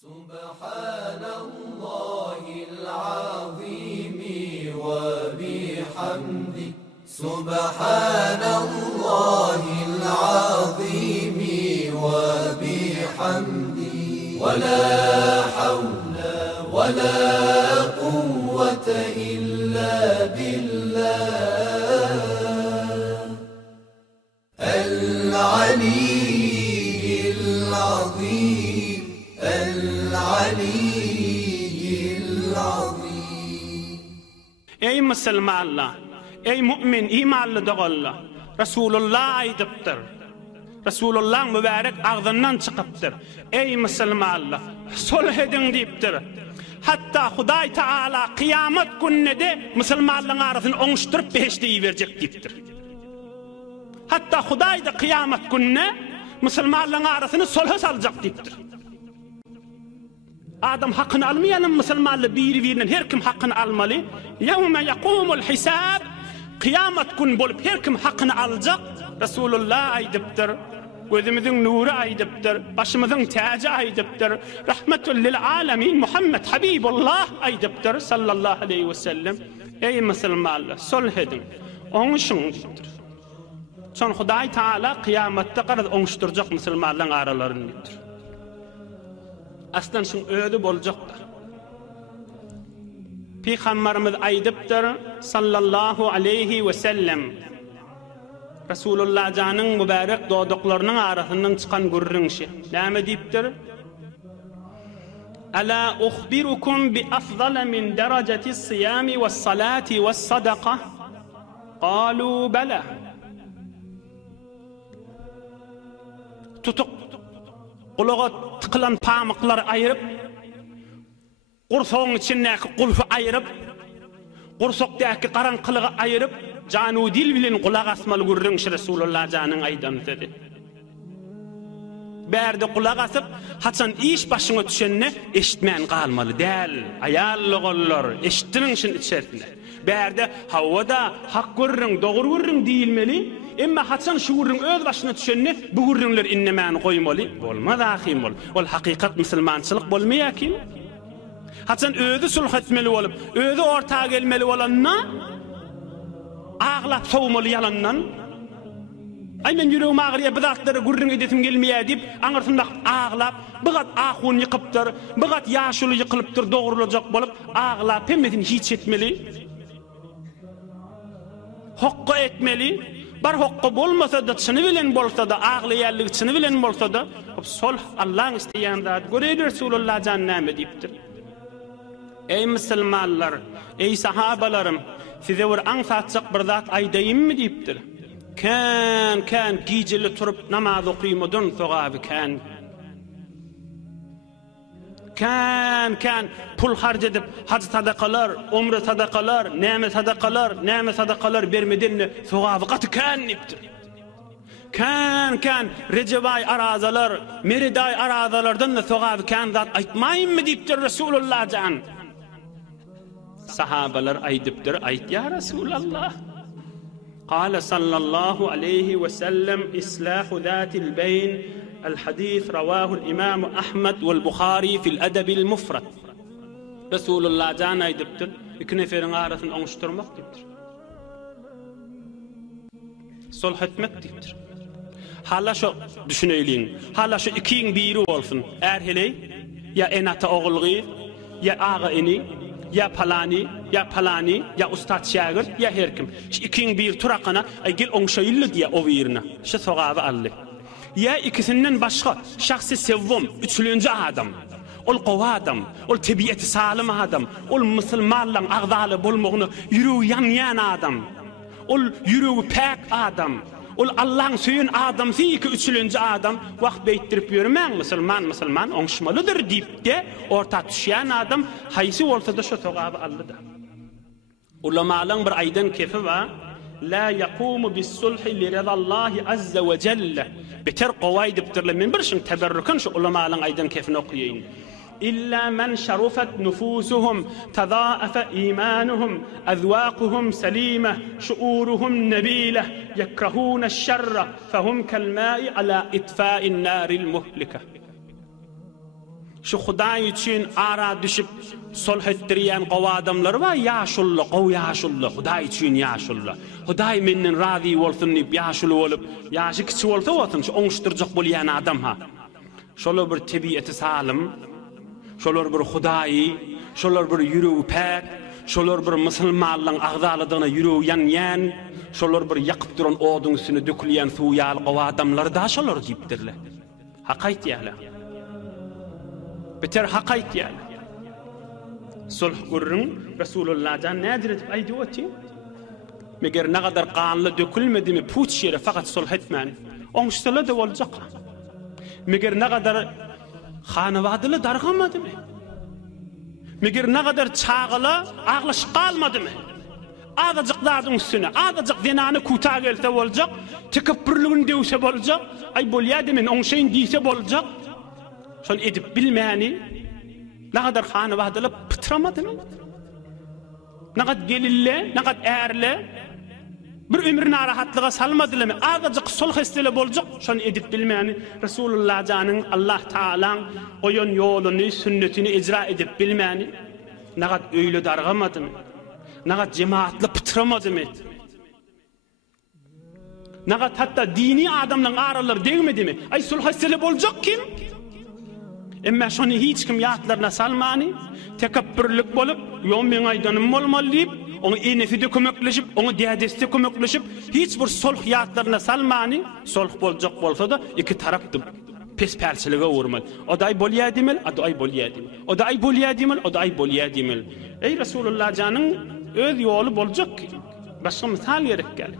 سبحان الله العظيم وبحمده سبحان الله العظيم وبحمده ولا حول ولا قوة إلا بالله العلي العظيم العلي العظيم. أي مسلمان الله أي مؤمن إيمان لدغلا رسول الله أيدبتر رسول الله مبارك أغذنان تقبتر. أي مسلمان الله صلح دين ديبتر حتى خداي تعالى قيامت كن دي مسلمان الله عارفين أنشتر بهشتي يرجع ديبتر. حتى خداي دا قيامت كن مسلمان الله عارفين صلح سالجق ديبتر. آدم حقنا علمي أنا مسلمان لبيري فينا هيركم حقنا علمي يوم يقوم الحساب قيامة كن بول هيركم حقنا علجق رسول الله أي دبتر وإذا مذن نور أي دبتر باش مذن تاج أي دبتر رحمة للعالمين محمد حبيب الله أي دبتر صلى الله عليه وسلم. أي مسلمان الله صلح دين أنشون دبتر شان خداي تعالى قيامة تقرد أنشتر جق مسلمان لن عارلارن دبتر أصلاً شن ödü bolacaklar. Peygamberimiz aydıptır sallallahu aleyhi ve sellem. Resulullah canın mübarek doğduklarının arasından çıkan gürrünşi. Näme diýipdir? Ala ukhbirukum bi afdala min dereceti siyami ve salati ve sadaka? Qalu bala. Tutuk Kulağa tıkılan pamukları ayırıp, kursoğun içindeki kulfu ayırıp, kursoktaki karanlığı ayırıp, canu dil bilin kulak asmalı gürrünş Resulullah canın aydan dedi. Berde kulak asıp, haçan iş başına düşenine eşitmeyen kalmalı değil. Ayallı kollar, eşittirin için içerisinde. Berde havada hak gürrün, doğru gürrün değilmeli. Emma haçan şu gürrün öz başına düşenine bu gürrünler innemen koymalı. Olmaz ahim ol. Ol hakikat musulmançılık bolmaya kim? Haçan özü sulh etmeli olup, özü ortağa gelmeli olanna ağlap soğumalı yalandan. Ay men yüreğim ağrıya bıdakları gürrün edetim gelmeye deyip anırsında ağlap, bıgat ahun yıkıptır, bıgat yaşılı yıkılıptır, doğrulacak bolup ağlap hemmetin hiç etmeli. Hokka etmeli. Bar hokka bolmasa da çını bilen bolsa da ağlayarlık çını bilen bolsa da solh Allah'ın isteyen zat göreydi Resulullah can näme diýipdir. Ey musulmanlar, ey sahabalarım, size bir ansatçık bir zat aýdaýymmy diýipdir. Kan gijeli turup namaz okuýmadan soňa kan pul harc edip hac sadakalar, umre sadakalar, näme sadakalar bermeden soňa gaty kan nipdir. Kan Recebay arazalar, Meriday arazalardan soňa kan zat aýtmaýynmy diýipdir Resulullah can. Sahabalar aýdypdyr, aýt ya Resulullah. قال صلى الله عليه وسلم إصلاح ذات البين. الحديث رواه الإمام أحمد والبخاري في الأدب المفرد. رسول الله جانا يدبتر إكنفرن عارفن أنشترمك دبتر صلح etmek diptir. Hala şu düşüneylin. Hala şu ikiň biri bolsun. Erheley ya enata oğulgy ya ağa eni ya palani ya ustad şagir ya herkim. Şu ikiň bir turakana gel oňşaýylly diye o wirine. Şu sogaby ally. Ya ikisinden başka şahsi sevvum üçüncü adam. Ol qowa adam, ol tabiati salim adam, ol musulmanlaryň agdaly bolmagyny ýüregi ýan adam. Ol ýüregi pak adam. Ol Allah'ın söyün adam ki üçüncü adam vakt beyttirip yürümen musulman oňşmalydyr diýip de orta düşýän adam haýsy bolsa da şu togaby aldy. Ulamalarning bir aýdan kefi var. La yaqumu bis-sulhi li ridallahi azza wa jalla. Beter qowaýdypdyr men bir şin teberrükan şu ulamalarning aýdan kefini okuýyn. إلا من شرفت نفوسهم تضاءف إيمانهم أذواقهم سليمة شعورهم نبيلة يكرهون الشر فهم كالماء على إطفاء النار المهلكة. Şu Hudaý üçin ara düşüp solh etdirýän gowy adamlar var, ýaşulla, gowy ýaşulla, Hudaý üçin ýaşulla. Hudaý menden razy bolsun diýip ýaşuly bolup, ýaşy kiçi bolsa bolsun, şu oňuşdurjak bolýan adam ha. Şolar bir tebiýeti salim, şolar bir Hudaý, şolar bir ýüregi pek, şolar bir musulmanlyň agzalydygyna ýüregi ýan-ýan, şolar bir ýakyp duran oduň üstüne dökülýän suwýal gowy adamlar da şolar diýipdirler. Haqaýt ýalar. Beter haqayt yani. Sulh gurrun Resulullah'dan nedir edip aydi oti? Meger ne kadar kanlı dökülmedi mi puç yere fakat sulh etmeni. Onuştala da olacak. Meger ne kadar hanavadılı dargamadı mı? Meger ne kadar çağıla ağlaş kalmadı mı? Azıcık dağdın üstüne, azıcık zinanı kuta gelse olacak, tekebbürlüğün devse olacak, ay bolyadı men on şeyin diyse olacak. Şol edip bilmeyeni ne kadar hanı vahdalı pıtramadı mı? Ne kadar gelille, ne kadar eğerle bir ömrüne rahatlığa salmadılı mı? Azıcık sulh istele bolacak. Şol edip bilmeyeni Resulullah canın Allah Teala'nın koyun yolunu, sünnetini icra edip bilmeyeni ne kadar öyle dargamadı mı? Ne kadar cemaatli pıtramadı mı? Ne kadar hatta dini adamla aralar değmedi mi? Ay sulh istele bolacak kim? Emma şonu hiç kim ýatlaryna salmany, tekebbürlük bolup, ýol men aýdanym bolmaly diýip, onu enefide kömekleşip, onu diýadesde kömekleşip, hiç bir sulh ýatlaryna salmany, sulh boljak bolsa da iki tarapdy pesperçilige urmaly. O da bolýadymyl, o da bolýadymyl. O da bolýadymyl, o da bolýadymyl. Ey Resulullah janyň öz ýoly boljak ki, başga misal gerek gel.